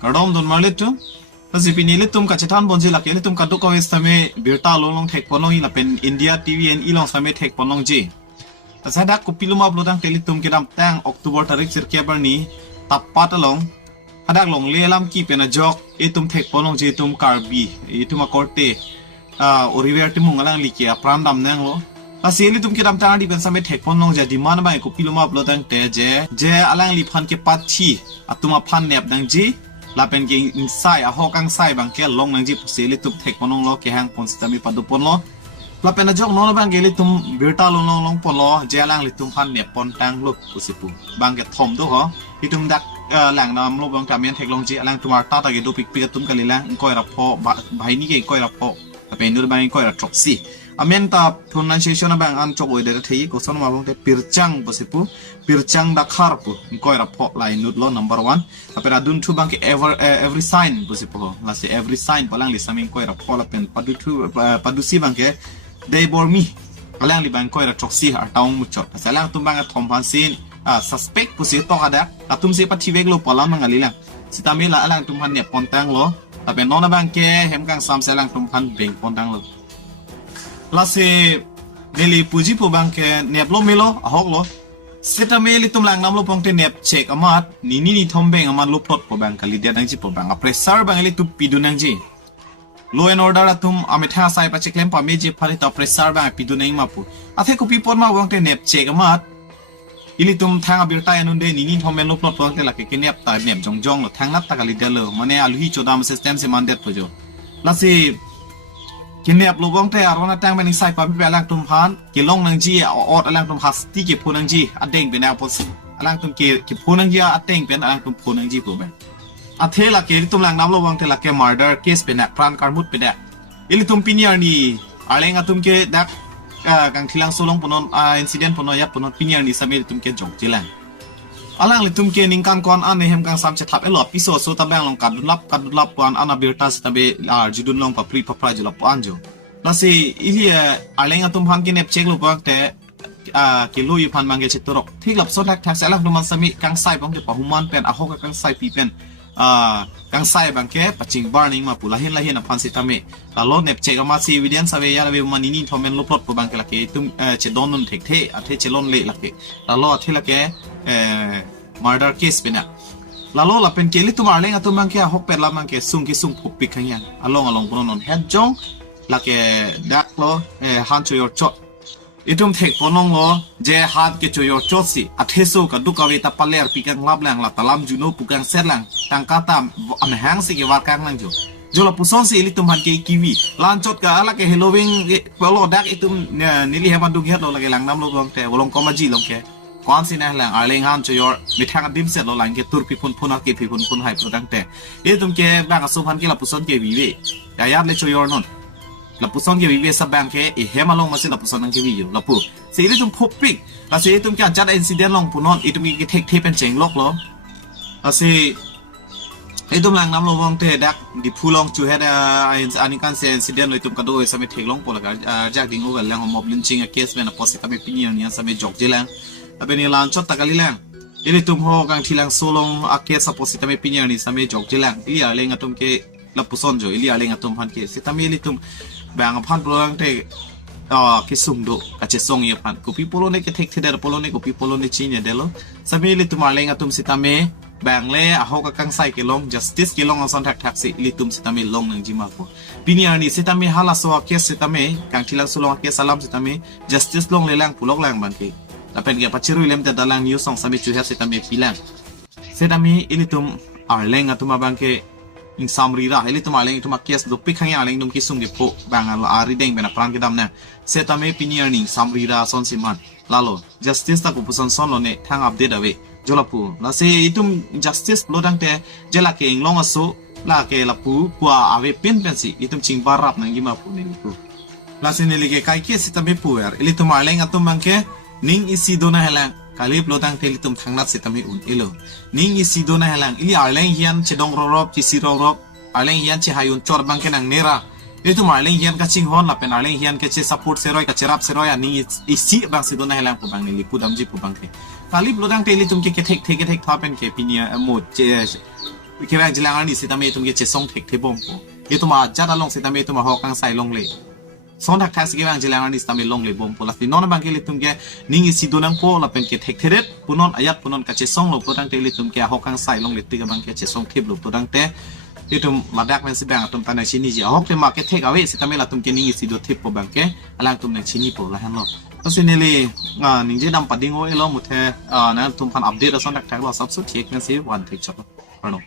kadom don marle tu pasipini le tum kachetan bonji lake le tum kadu ko istame birta long thek ponong ila pen India TV and ilong same thek ponong ji tasada kupiluma blodang telitum kedam tang Oktober tarik sirkebar ni tapat along hadak long lelam ki pena jok etum thek ponong ji tum karbi etum akorte Oriwel Timung alang likia prandam nang lo asili tum kedam tang di pen same thek ponong ja diman ba kupiluma blodang te je alang liphan ke pathi atuma phan nep dang jiลาเป็นเกงไส้อะฮอกังไส้บางแกลงนังจีเสลิตุบเทคปนงล้อแกหางปนสตามีปัดดุปนล้อลาเป็นนจกน้องบางเกลิตุมบิร์ตาลงปนล้อเจลังลิตุมพันเนี่ยปนตังลุกกุสิปุบางแกทอมตัวเหรอลิตุมดักแหล่งน้ำลูกบางกามีนเทคลงจีลังตุมาตาตะเกดูปิกตุมกันเลยละก้อยรับพอใบนี้เกก้อยรับพอเป็นดูบางก้อยรับทรอกซี่อเมนตา pronunciation บางอันจกไว้เดี๋ยวทีก็สอนมาบางแต่ปิรจังกุสิปุปิรจังดักฮาร์ปุก้อยรับพอลายนุดล้อ number 1เป็นอดุนทุบางแก every sign กุสิปุลาเส every signพลังลิสามิงก้อยรับพอละเป็นปัดดูซีบางแก they bore me พลังลิบางก้อยรับทรอกซี่อาตองมุจจดแต่ลังตุมบางทอมพันซีนsuspect กุสิตอกadaตุมเสปัดทีเวกโลพลังมังอะไรล่ะสิตามีละลังตุมพันเนี่ยปนตังโลแต่เป็นน้องบางแกเห็นกังซ้ำเสลังตุมพันเบ่งปนตังโลลาเซเนลีปูจิปูบังเกเนบโลเมโลอะฮอกโลเซตาเมลิตุมลังนำโลปองเตเนบเช็คอามาดนี่ทอมเบงอามาดโลพลอตปูบังกาลิเดียดังจิปูบังอะเพรสซาร์บังเอลิตุปิดูนังจีโลเอนอร์ดาร์ตุมอเมท่าไซปัจเจกเลมปาเมจิพาริตาเพรสซาร์บังปิดูนังมาปูอะเทคุปีปอนมาบังเตเนบเช็คอามาดอิลิตุมทางอบิรตายันุนเดนี่ทอมเบงโลพลอตปูบังเตลักเกเนบตาเนบจงโลทางนับตากาลิเดียโลมันเนอลุฮิโจดามซิสเต็มเซมันเดตปูโจลาเซกินเนียบลูกบ้องแต่อารมณ์แต่งเป็นนิสัยความเป็นอลังตุมพันกินลงนังจีอดอลังตุมฮัสที่เก็บพูนังจีอัดเด้งเป็นแนวโพสอลังตุมเก็บพูนังจีอัดเด้งเป็นอลังตุมพูนังจีผู้เป็นอัดเทลักเกลิตุมลังน้ำลูกบ้องเทลักเกมอร์เดอร์เคสเป็นแนวพรานการมุดเป็นแนวอิลิตุมปินียร์นี่อะไรงัตุมเกดักกังทิลังโซลงปนนอินซิเดนต์ปนนยัดปนนปินียร์นี่สมัยตุมเกจงจีแลงอลังลิตุมเกนิงกันก่อนอันในเหมกังสามเฉทับหลอดพิโซโซตะแบงลงกัดดุลับก่อนอันอบิรตัสตะเบจุดุนลงปับปรีปับปลายจุลับอันจูแล้วสิอีเลียอะไรงัตุมพันกินเนบเช็คลูกบ้างแต่กิโลยูพันบางเกจิตรกที่หลับโซแท็กแท็กเสร็จแล้วดูมันสมิกังไซบางเกปะหุมันเป็นอะฮอกกังไซปีเป็นกังไซบางเกปะจิงบาร์นิงมาปุละเห็นอพันสิตามีแล้วรถเนบเช็คมาซีวิเดียนสเวียร์เวมันนี่ทอมเมนลบรถปูบางเกลักเกตุมเจดอนนุนเทคเทอเทเจลอนเละลักเกแล้วรถที่ลักเกmurder case เป็นอะแล้วรถละเป็นเกลิตุมาร์เลงอะตุมบางเกฮอกเป็ดละบางเกซุ่งผูกปิดขังยังอลงปนนเฮดจงลักดักโลฮันช่วยจดอีทุ่มเทคปนงโลเจฮัดเกช่วยจดสิอัฐิสุกับดุกเวตาปเลอร์ปีกังลับแรงละตะลำจูโนปุกังเซลังตังกาตามอันแหงสิเกวากังลังจูละปุซอนสิลิตุมพันเกกีวีลานจดกับลักเฮโลวิงเปโลดักอีทุ่มนิลิเฮมันดุเฮดโลลักหลังน้ำโลกแต่วลงคอมมาจีลงแกก่อนสินะหลังอะไรงานช่วยมิทางดิมเสร็จเราหลังเกตุรพิพุนนักเกพิพุนให้โปรดังแต่อีทุ่มเกบางสุพรรณเกละปุซอนเกวีเวญาติเลยช่วยนนลับปุซอนเกวิเวสบังเกอีเฮมาลงมาสิลับปุซอนนังเกวิอยู่ลับปุสิ่งที่ตุ้มพบปิกแล้วสิ่งที่ตุ้มการจัดอินซิเดนต์ลงปุ่นนอีตุ้มมีเทคเป็นเจงล็อกล้อแล้วสิ่งตุ้มหลังน้ำลงวงเทดักดิพูลงจูเฮดอันนี้การเซนซิเดนต์เลยตุ้มกระโดดสมัยเทคลงปุ่นแล้วก็จากดิ้งโอกันแล้วมอบลินชิงเคสเป็นอพอสิตามีปิญญาเนี่ยสมัยจอกเจลังแล้วเป็นลานชดตะกาลิลังอีตุ้มหัวกังทีลังโซลงอาเคสอพอสิตามีปิญญานี่สมัยจอกเจลังอีอะไรงั้นตุ้มเกลับปุซอนจูอีอะไรงั้นตุ้มพันเกสิตามีอีตุ้มแบ่งพันโปรลังเทคิสุงดูอาจจะส่งยี่พันกุปีโปโลเนกเทคที่เดอร์โปโลเนกุปีโปโลเนจีเนี่ยเดลสมัยลิตุมาเลงตุมสิตามีแบ่งเล่อะฮอกกังไซกิลง justice กิลงอันสันทักทักสิลิตุมสิตามีลงหนึ่งจิมาปูปีนี้อันนี้สิตามีฮัลลัสวาเคสสิตามีกังทิลังสุลงเคสสลัมสิตามี justice ลงเลลังผู้ลงแรงบันเกแต่เป็นเกี่ยวกับชิรุเลมแต่ดาลังนิวส่งสมัยจูเฮสิตามีปีแรงสิตามีลิตุมอาเลงตุมาบังเกอินซามรีราเฮลิตุมาเลงตุมาเคสดูปิกขังยังเลงดุมคิสุงเดโปบางอันอารีเด้งเป็นพรานกิดามเนี่ยเซตามีปินียร์นิงซามรีราซอนซิมันลาโล justice ตะกุปุสันซอนโลเนทางอัปเดตเอาไว้จลปูลาเซอิตุม justice โลดังเตเจลาเกงลงอสุลาเกลปูกัวเอาไว้เป็นสิอิตุมชิงบารับนังกิมาปูเนลิปูลาเซเนลิเกไกเคสตามีปูเอร์ลิตุมาเลงอตุมังเกนิงอิซิโดนาเฮลังกาลิปโลดังเตลิตุมทางนัดสิตามีอุนอิโลนิงอิซิโดนาเฮลังอิลิอาเลงเฮียนเชดงรอบจิซิรอบAleng hian che hayun chor bang kenang nera itu marleng hian ka ching hon la pen aleng hian ke che support seroi ka cherap seroi ani isi bang sidona helang pu bang ni pudam ji pu bang ke talib lodang teli tum ke thek tha pen ke pinia mo che เคแบงจิลังอันนี้สิตามีตุมเกจส่งเทคเทบงโปเยตุมาจัดลงสิตามีตุมาหอกังไซลงเลยสองทักทายสิเกแบงจิลังอันนี้สิตามีลงเลยบงโปลัสตินอนบางเกลิตุมเกนิ่งสิดูนังโปละเป็นเกเทคเทเรตปุนนอายัดปุนนกะเจส่งลงโปดังเตลิตุมเกหอกังไซลงเลยตีกับบางเกเจส่งเทบลงโปดังเตที่ตุมมาดักเป็นสิแบงตุมตาในชินีจีฮอกเตมาเกเทกเอาไว้สิตามีละตุมเกนิ่งสิดูเทปโปบางเกอลังตุมในชินีโปละฮันโลก็สินี่เลยนิ่งเจดำปัดดิ้งโอ้ยล้อมุดเทนะตุมพันอัปเดตแล้วสองทักทายเราซับสุดเทคนั่นสิวันเทคช็อต